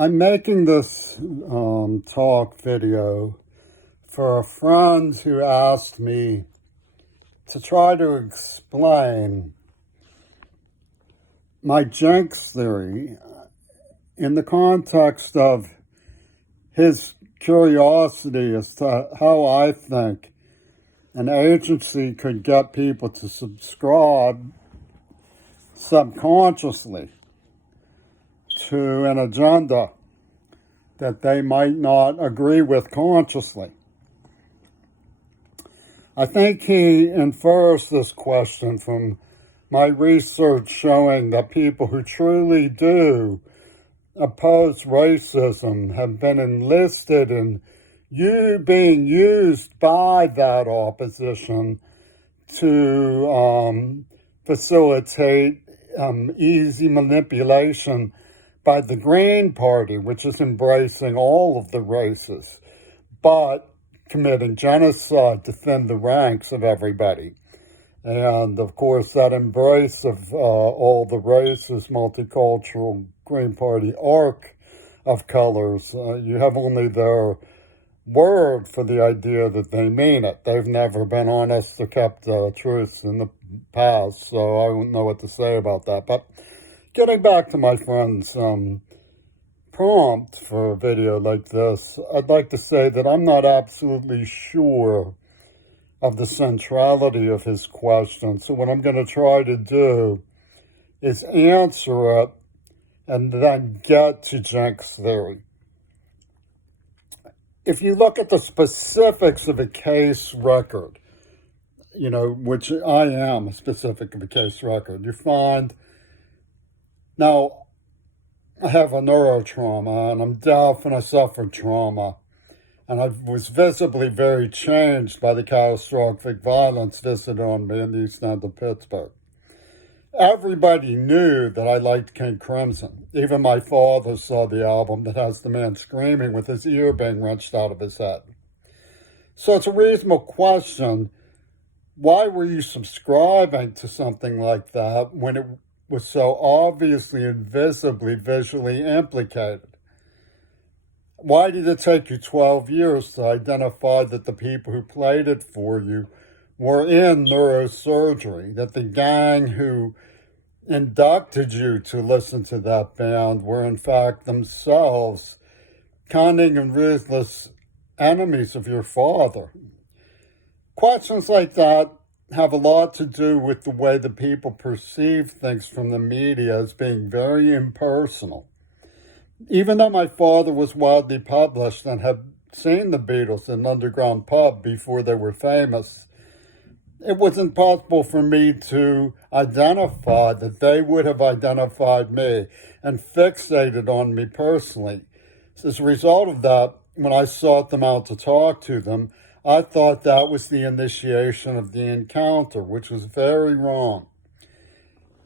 I'm making this talk video for a friend who asked me to try to explain my Jinx theory in the context of his curiosity as to how I think an agency could get people to subscribe subconsciously to an agenda that they might not agree with consciously. I think he infers this question from my research showing that people who truly do oppose racism have been enlisted in being used by that opposition to facilitate easy manipulation by the Green Party, which is embracing all of the races, but committing genocide to thin the ranks of everybody. And of course, that embrace of all the races, multicultural Green Party arc of colors, you have only their word for the idea that they mean it. They've never been honest or kept truth in the past, so I don't know what to say about that. But getting back to my friend's prompt for a video like this, I'd like to say that I'm not absolutely sure of the centrality of his question. So what I'm going to try to do is answer it and then get to Jinx theory. If you look at the specifics of a case record, which I am a specific of a case record, you find, now, I have a neurotrauma, and I'm deaf, and I suffered trauma. And I was visibly very changed by the catastrophic violence visited on me in the East End of Pittsburgh. Everybody knew that I liked King Crimson. Even my father saw the album that has the man screaming with his ear being wrenched out of his head. So it's a reasonable question, why were you subscribing to something like that when it was so obviously and visibly visually implicated? Why did it take you 12 years to identify that the people who played it for you were in neurosurgery, that the gang who inducted you to listen to that band were in fact themselves cunning and ruthless enemies of your father? Questions like that have a lot to do with the way the people perceive things from the media as being very impersonal. Even though my father was widely published and had seen the Beatles in an underground pub before they were famous, it was impossible for me to identify that they would have identified me and fixated on me personally. As a result of that, when I sought them out to talk to them, I thought that was the initiation of the encounter, which was very wrong.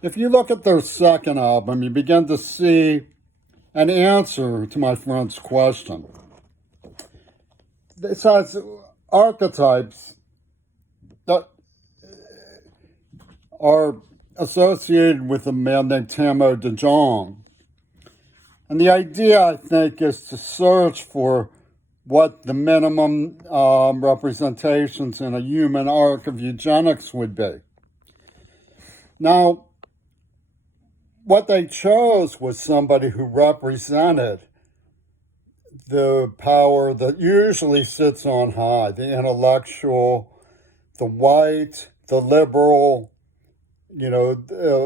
If you look at their second album, you begin to see an answer to my friend's question. It says archetypes that are associated with a man named Tamo de Jong. And the idea, I think, is to search for what the minimum representations in a human arc of eugenics would be. Now, what they chose was somebody who represented the power that usually sits on high, the intellectual, the white, the liberal,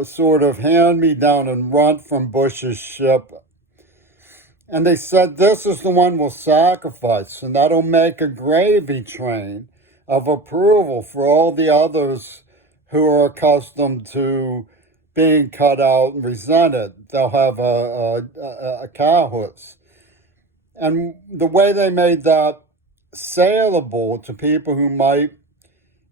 sort of hand me down and runt from Bush's ship. And they said, this is the one we'll sacrifice, and that'll make a gravy train of approval for all the others who are accustomed to being cut out and resented. They'll have a cowhouse. And the way they made that saleable to people who might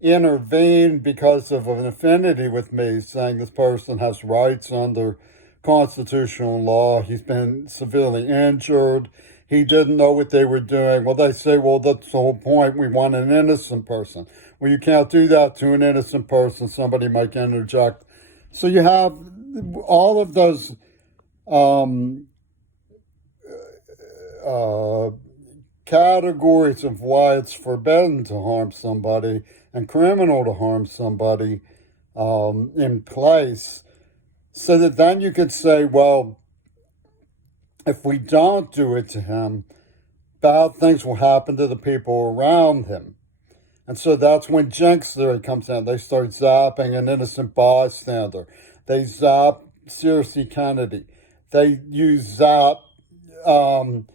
intervene because of an affinity with me, saying this person has rights under constitutional law, he's been severely injured, he didn't know what they were doing. Well, they say, well, that's the whole point, we want an innocent person. Well, you can't do that to an innocent person, somebody might interject. So you have all of those categories of why it's forbidden to harm somebody and criminal to harm somebody in place, so that then you could say, well, if we don't do it to him, bad things will happen to the people around him. And so that's when Jinx theory comes in. They start zapping an innocent bystander. They zap Cersei Kennedy. They use zap on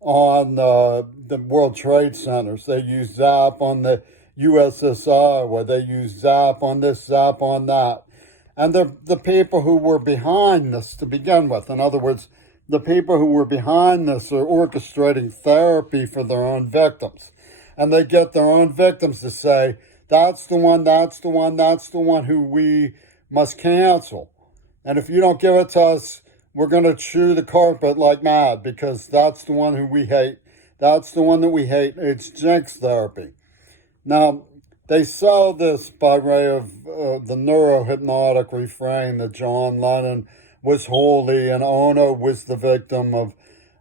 the World Trade Centers. They use zap on the USSR, where they use zap on this, zap on that. And the people who were behind this to begin with. In other words, the people who were behind this are orchestrating therapy for their own victims. And they get their own victims to say, that's the one, that's the one, that's the one who we must cancel. And if you don't give it to us, we're going to chew the carpet like mad, because that's the one who we hate. That's the one that we hate. It's Jinx therapy. Now, they sell this by way of the neurohypnotic refrain that John Lennon was holy and Ono was the victim of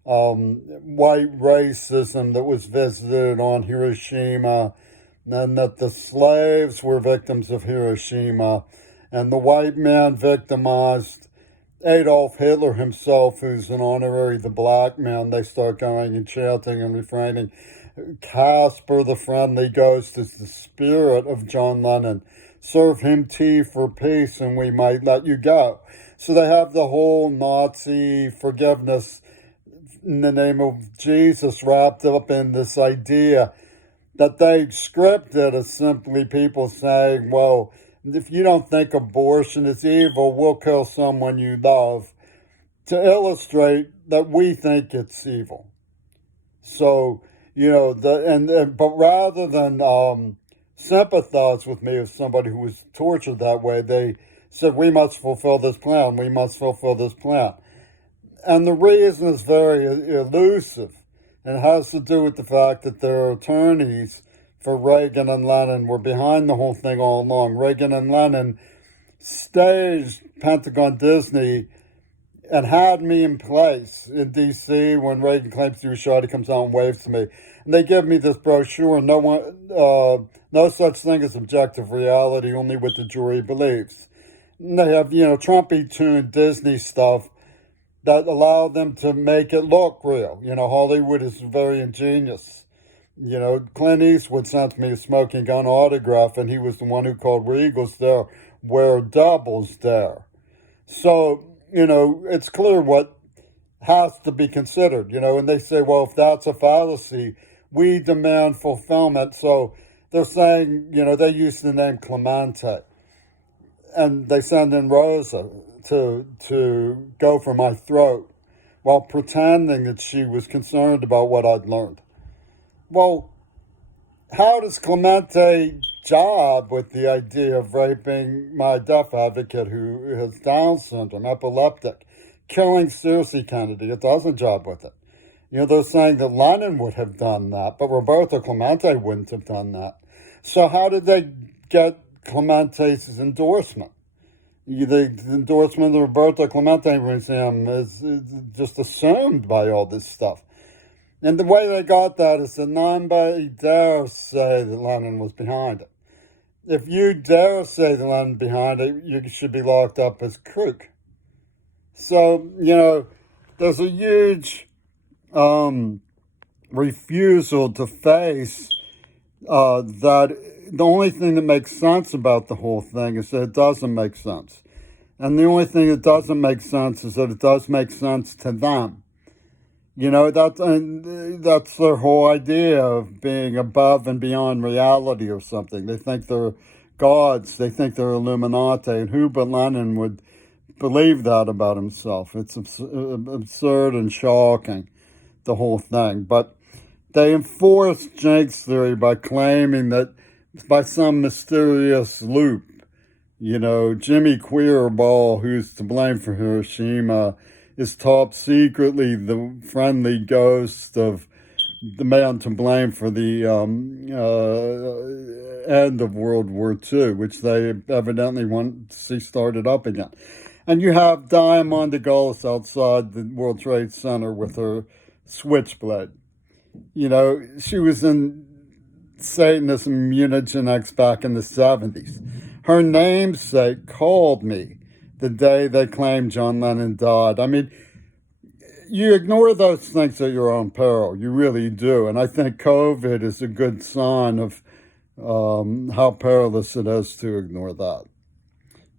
white racism that was visited on Hiroshima, and that the slaves were victims of Hiroshima, and the white man victimized Adolf Hitler himself, who's an honorary the black man. They start going and chanting and refraining. Casper the Friendly Ghost is the spirit of John Lennon. Serve him tea for peace and we might let you go. So they have the whole Nazi forgiveness in the name of Jesus wrapped up in this idea that they scripted as simply people saying, well, if you don't think abortion is evil, we'll kill someone you love, to illustrate that we think it's evil. So, but rather than sympathize with me as somebody who was tortured that way, they said, we must fulfill this plan, we must fulfill this plan. And the reason is very elusive, and it has to do with the fact that their attorneys for Reagan and Lennon were behind the whole thing all along. Reagan and Lennon staged Pentagon Disney and had me in place in D.C. when Reagan claims he was shot. He comes out and waves to me. And they give me this brochure, no such thing as objective reality, only what the jury believes. And they have, Trumpy-tuned Disney stuff that allow them to make it look real. Hollywood is very ingenious. Clint Eastwood sent me a smoking gun autograph, and he was the one who called Regals there where doubles there. So, it's clear what has to be considered, and they say, well, if that's a fallacy, we demand fulfillment. So they're saying, they use the name Clemente, and they send in Rosa to go for my throat while pretending that she was concerned about what I'd learned. Well, how does Clemente jibe with the idea of raping my deaf advocate who has Down syndrome, epileptic, killing Cersei Kennedy? It doesn't jibe with it. They're saying that Lennon would have done that, but Roberto Clemente wouldn't have done that. So how did they get Clemente's endorsement? The endorsement of the Roberto Clemente Museum is just assumed by all this stuff. And the way they got that is that nobody dare say that Lennon was behind it. If you dare say that Lennon behind it, you should be locked up as crook. So, there's a huge refusal to face that the only thing that makes sense about the whole thing is that it doesn't make sense. And the only thing that doesn't make sense is that it does make sense to them. That's their whole idea of being above and beyond reality or something. They think they're gods. They think they're Illuminati. And who but Lenin would believe that about himself? It's absurd and shocking, the whole thing. But they enforce Jinx theory by claiming that by some mysterious loop, Jimmy Queerball, who's to blame for Hiroshima, is top secretly the friendly ghost of the man to blame for the end of World War II, which they evidently want to see started up again. And you have Diamond Gullis outside the World Trade Center with her Switchblade. You know, she was in Satanism Immunogenics back in the 70s. Her namesake called me the day they claimed John Lennon died. I mean, you ignore those things at your own peril. You really do. And I think COVID is a good sign of how perilous it is to ignore that.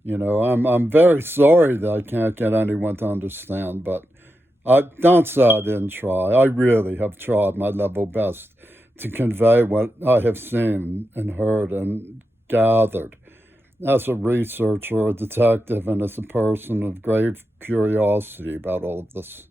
You know, I'm very sorry that I can't get anyone to understand, but I don't say I didn't try. I really have tried my level best to convey what I have seen and heard and gathered as a researcher, a detective, and as a person of grave curiosity about all of this.